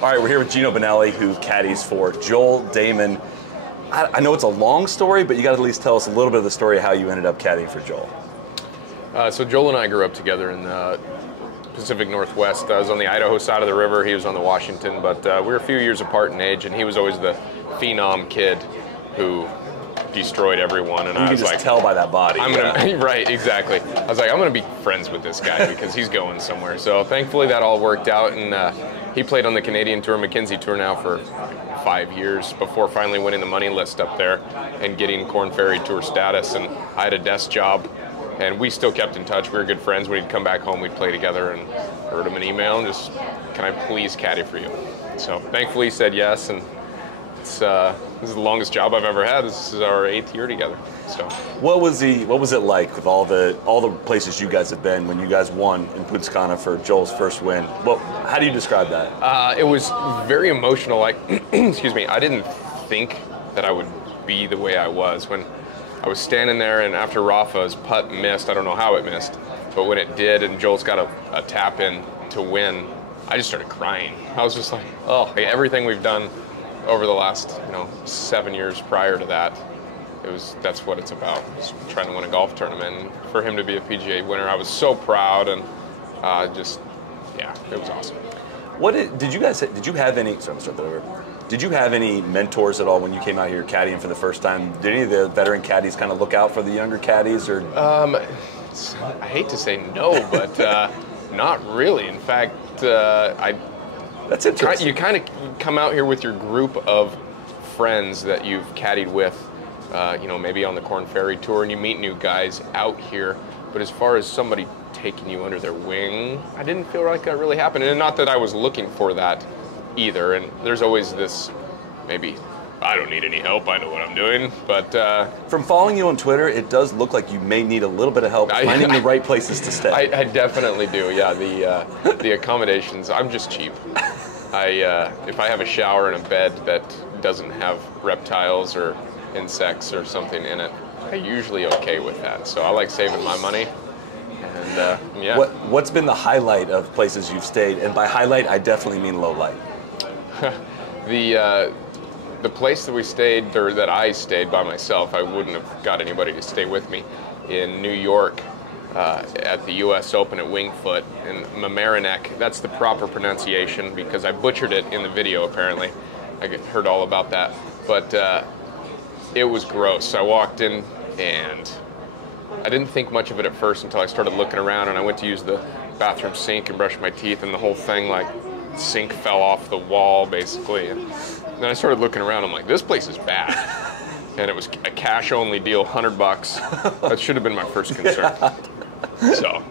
All right, we're here with Geno Bonnalie, who caddies for Joel Dahmen. I know it's a long story, but you got to at least tell us a little bit of the story of how you ended up caddying for Joel. So Joel and I grew up together in the Pacific Northwest. I was on the Idaho side of the river, he was on the Washington, but we were a few years apart in age, and he was always the phenom kid who destroyed everyone. And you I can was just like, tell by that body. Right, exactly. I was like, I'm going to be friends with this guy because he's going somewhere. So thankfully that all worked out, and he played on the Canadian Tour, McKenzie Tour now for 5 years before finally winning the money list up there and getting Corn Ferry Tour status. And I had a desk job, and we still kept in touch. We were good friends. When he'd come back home, we'd play together, and wrote him an email and just, can I please caddy for you? So thankfully he said yes, and it's, this is the longest job I've ever had. This is our 8th year together. So what was it like with all the places you guys have been when you guys won in Punta Cana for Joel's first win? How do you describe that? It was very emotional. Like, excuse me, I didn't think that I would be the way I was when I was standing there, and after Rafa's putt missed, I don't know how it missed, but when it did and Joel's got a tap in to win, I just started crying. I was just like, oh, like everything we've done over the last 7 years prior to that, that's what it's about, just trying to win a golf tournament. And for him to be a PGA winner, I was so proud, and it was awesome. Did you have any? Sorry, I'm start that over. Did you have any mentors at all when you came out here caddying for the first time? Did any of the veteran caddies kind of look out for the younger caddies, or? I hate to say no, but not really. In fact, That's interesting. You kind of come out here with your group of friends that you've caddied with, maybe on the Corn Ferry Tour, and you meet new guys out here. But as far as somebody taking you under their wing, I didn't feel like that really happened. And not that I was looking for that either. And there's always this, maybe, I don't need any help, I know what I'm doing. But from following you on Twitter, it does look like you may need a little bit of help finding the right places to stay. I definitely do, yeah. The accommodations, I'm just cheap. If I have a shower and a bed that doesn't have reptiles or insects or something in it, I'm usually okay with that. So I like saving my money. And yeah. What's been the highlight of places you've stayed? And by highlight, I definitely mean low light. The place that we stayed, or that I stayed by myself, I wouldn't have got anybody to stay with me, in New York at the U.S. Open at Wingfoot in Mamaroneck. That's the proper pronunciation because I butchered it in the video apparently. I heard all about that. But it was gross. I walked in and I didn't think much of it at first until I started looking around, and I went to use the bathroom sink and brush my teeth, and the whole thing, like, sink fell off the wall basically. And then I started looking around. I'm like, this place is bad. And it was a cash-only deal, $100. That should have been my first concern. Yeah. So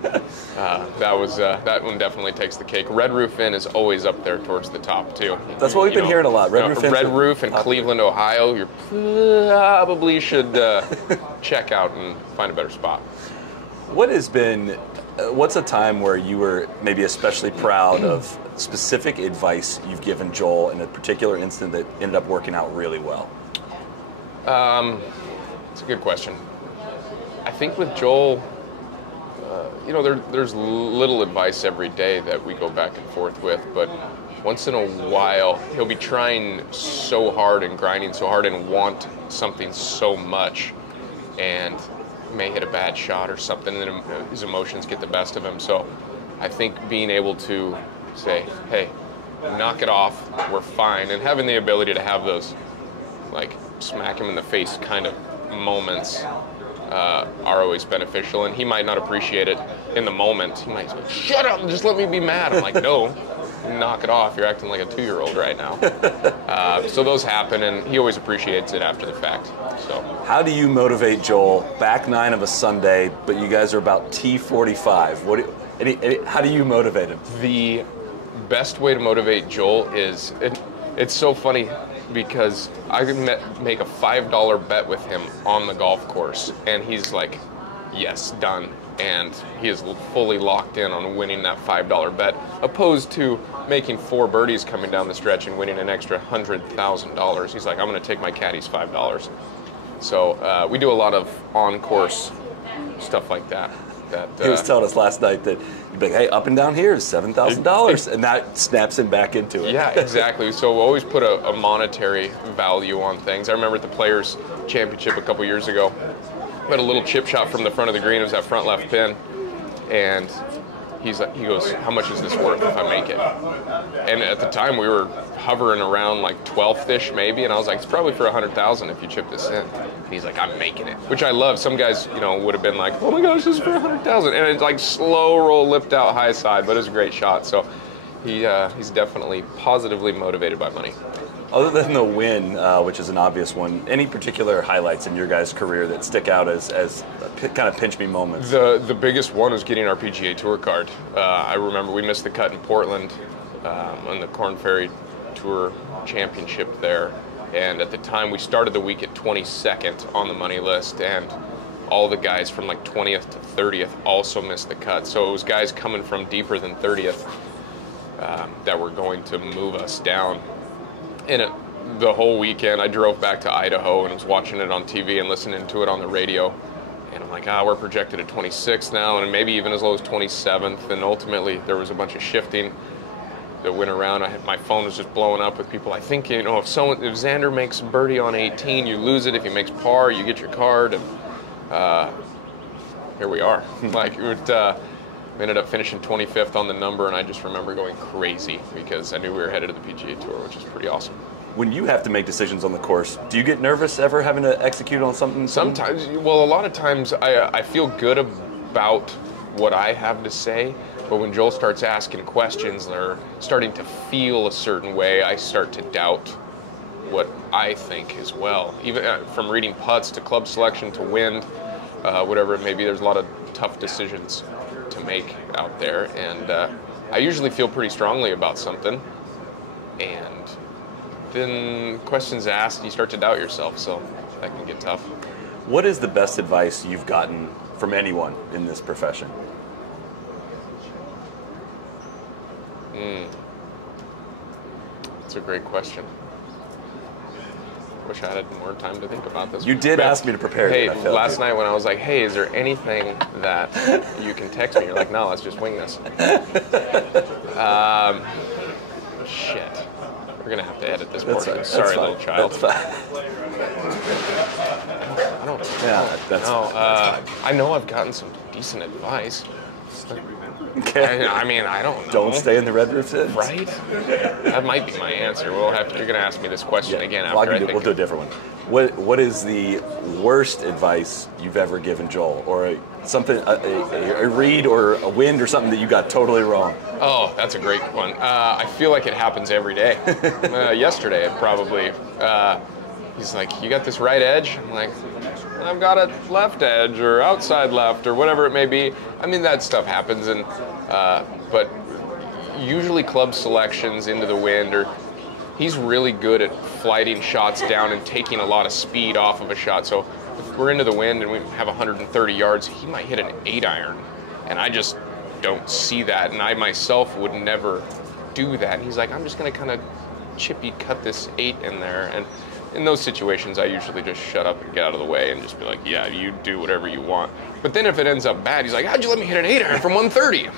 that one definitely takes the cake. Red Roof Inn is always up there towards the top too. That's what we've been hearing a lot. Red Roof in Cleveland, Ohio. You probably should check out and find a better spot. What's a time where you were maybe especially proud of specific advice you've given Joel in a particular instant that ended up working out really well? It's a good question. I think with Joel, there's little advice every day that we go back and forth with, but once in a while, he'll be trying so hard and grinding so hard and want something so much, and may hit a bad shot or something, and then his emotions get the best of him. So I think being able to say, hey, knock it off, we're fine, and having the ability to have those, like, smack him in the face kind of moments are always beneficial. And he might not appreciate it in the moment. He might say, shut up, just let me be mad. I'm like, no, knock it off. You're acting like a 2-year-old right now. So those happen, and he always appreciates it after the fact. So how do you motivate Joel? Back 9 of a Sunday, but you guys are about T45. How do you motivate him? The best way to motivate Joel is, it's so funny because I can make a $5 bet with him on the golf course, and he's like, yes, done. And he is fully locked in on winning that $5 bet, opposed to making 4 birdies coming down the stretch and winning an extra $100,000. He's like, I'm going to take my caddy's $5. So we do a lot of on-course stuff like that. He was telling us last night that you'd be like, hey, up and down here is $7,000, and that snaps him back into it. Yeah, exactly. So we always put a monetary value on things. I remember at the Players' Championship a couple years ago, we had a little chip shot from the front of the green. It was that front left pin, and he goes, how much is this worth if I make it? And at the time we were hovering around like 12th-ish maybe, and I was like, it's probably for 100,000 if you chip this in. And he's like, I'm making it, which I love. Some guys, would have been like, oh my gosh, this is for 100,000, and it's like slow roll, lift out, high side, but it was a great shot. So he's definitely positively motivated by money. Other than the win, which is an obvious one, any particular highlights in your guys' career that stick out as kind of pinch me moments? The biggest one was getting our PGA Tour card. I remember we missed the cut in Portland on the Korn Ferry Tour Championship there, and at the time we started the week at 22nd on the money list, and all the guys from like 20th to 30th also missed the cut. So it was guys coming from deeper than 30th that were going to move us down. And the whole weekend, I drove back to Idaho and was watching it on TV and listening to it on the radio. And I'm like, we're projected at 26th now, and maybe even as low as 27th. And ultimately, there was a bunch of shifting that went around. My phone was just blowing up with people. I think, if Xander makes birdie on 18, you lose it. If he makes par, you get your card. And here we are. We ended up finishing 25th on the number, and I just remember going crazy because I knew we were headed to the PGA Tour, which is pretty awesome. When you have to make decisions on the course, do you get nervous ever having to execute on something? Sometimes. Well, a lot of times I feel good about what I have to say, but when Joel starts asking questions or starting to feel a certain way, I start to doubt what I think as well. Even from reading putts to club selection to wind, whatever it may be, there's a lot of tough decisions to make out there, and I usually feel pretty strongly about something, and then questions asked, you start to doubt yourself, so that can get tough. What is the best advice you've gotten from anyone in this profession? That's a great question. Wish I had more time to think about this. You did ask me to prepare. Hey, last night when I was like, hey, is there anything that you can text me? You're like, no, let's just wing this. Shit. We're going to have to edit this portion. Sorry, little child. That's fine. I don't know. Yeah, that's I know I've gotten some decent advice. okay. I don't know. Don't stay in the Red Roof's Inn. Right? That might be my answer. You're going to ask me this question again after I think. We'll do a different one. What is the worst advice you've ever given Joel, or something, a read or a wind or something that you got totally wrong? Oh, that's a great one. I feel like it happens every day. Yesterday, probably. He's like, you got this right edge? I'm like, I've got a left edge or outside left or whatever it may be. That stuff happens, and but usually club selections into the wind, or he's really good at flighting shots down and taking a lot of speed off of a shot. So if we're into the wind and we have 130 yards, he might hit an 8-iron, and I just don't see that, and I myself would never do that. And he's like, I'm just going to kind of chippy cut this 8 in there, and in those situations, I usually just shut up and get out of the way and just be like, yeah, you do whatever you want. But then if it ends up bad, he's like, how'd you let me hit an 8-iron from 130?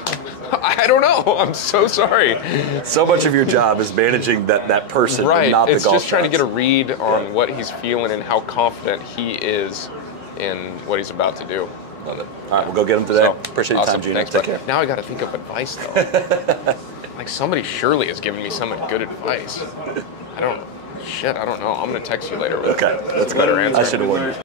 I don't know. I'm so sorry. So much of your job is managing that person, right. Not the golf It's just trying to shots. get a read on what he's feeling and how confident he is in what he's about to do. Love it. All right, we'll go get him today. So, Appreciate your time, Geno. Thanks, Take bud. care. Now I got to think of advice, though. Like somebody surely has given me some good advice. I don't know. I'm going to text you later with Okay, a better answer. I should have warned you.